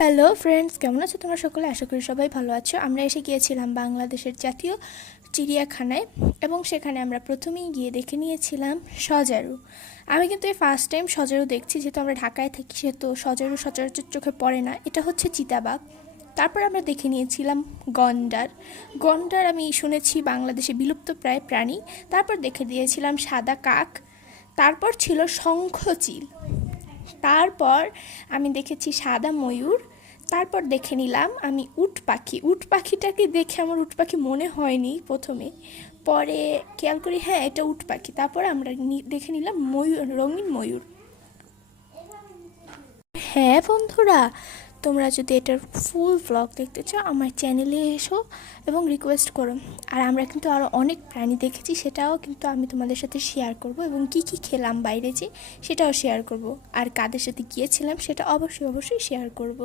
Hello friends, কেমন আছো তোমরা সকলে? আশা করি সবাই ভালো আছো। আমরা এসে গিয়েছিলাম বাংলাদেশের জাতীয় চিড়িয়াখানায় এবং সেখানে আমরা প্রথমেই গিয়ে দেখে নিয়েছিলাম সজারু। আমি কিন্তু এই ফার্স্ট টাইম সজারু দেখছি, যেহেতু আমরা ঢাকায় থাকি সেহেতু সজারু সচরাচর চোখে পড়ে না। এটা হচ্ছে চিতাবাঘ। তারপর আমরা দেখে নিয়েছিলাম গন্ডার। গন্ডার আমি শুনেছি বাংলাদেশে বিলুপ্ত প্রায় প্রাণী। তারপর দেখে দিয়েছিলাম সাদা কাক। তারপর ছিল শঙ্খচিল। তারপর আমি দেখেছি সাদা ময়ূর। তারপর দেখে নিলাম আমি উট পাখি। উট পাখিটাকে দেখে আমার উট পাখি মনে হয়নি প্রথমে, পরে খেয়াল করি হ্যাঁ এটা উট পাখি। তারপর আমরা দেখে নিলাম ময়ূর, রঙিন ময়ূর। হ্যাঁ বন্ধুরা, তোমরা যদি এটার ফুল ব্লগ দেখতে চাও আমার চ্যানেলে এসো এবং রিকোয়েস্ট করো। আর আমরা কিন্তু আরও অনেক প্রাণী দেখেছি, সেটাও কিন্তু আমি তোমাদের সাথে শেয়ার করব এবং কি কি খেলাম বাইরে যে সেটাও শেয়ার করব। আর কাদের সাথে গিয়েছিলাম সেটা অবশ্যই শেয়ার করব।